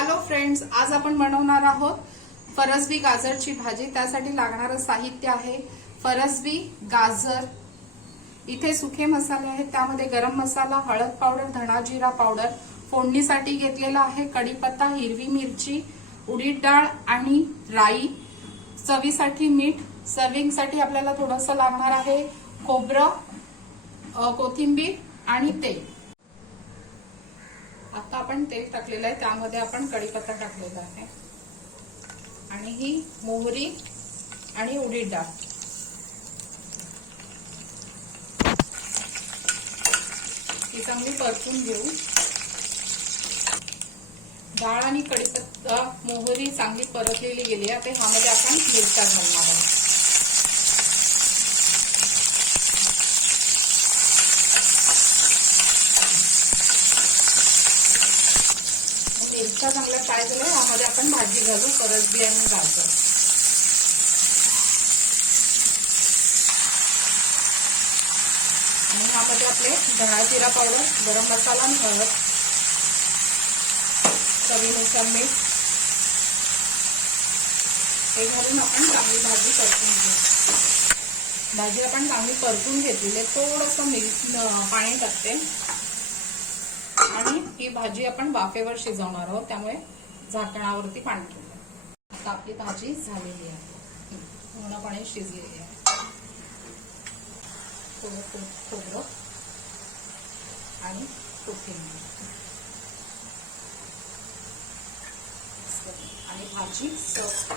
Hello friends, आज आपण बनवणार आहोत फरसबी गाजरची भाजी। त्यासाठी लागणारे साहित्य आहे फरसबी, गाजर, इथे सुखे मसाले आहेत, त्यामध्ये गरम मसाला, हळद पावडर, धना जिरा पावडर, फोडणीसाठी घेतलेला आहे कढीपत्ता, हिरवी मिरची, उडीद डाळ आणि राई, चवीसाठी मीठ, सर्विंग साठी आपल्याला थोडंसं लागणार आहे खोबरं, कोथिंबीर आणि तेल। आता आपण तेल टाकलेलं आहे, त्यामध्ये आपण कढीपत्ता टाकलेला आहे आणि ही मोहरी आणि उडीद डाळ। ही चांगली परतून घेऊ। डाळ आणि कढीपत्ता, मोहरी चांगली परतलेली गेली आहे। आता ह्यामध्ये आपण मिरच्या घालणार आहोत। मिरच्या चांगल्या फ्राय झाल्या, यामध्ये आपण भाजी घालू फरसबी आणि गाजर। आणि यामध्ये आपले धना जिरा पावडर, गरम मसाला आणि हळद, चवीनुसार मीठ हे घालून आपण चांगली भाजी परतून घेऊ। भाजी आपण चांगली परतून घेतलेली आहे, थोडंसं पाणी टाकते आणि ही भाजी आपण वाफेवर शिजवणार आहोत, त्यामुळे झाकणावरती पाणी ठेवू। आता आपली भाजी झालेली आहे, पूर्णपणे शिजलेली आहे। थोडं खोबरं आणि कोथिंबीर आणि भाजी सर्व।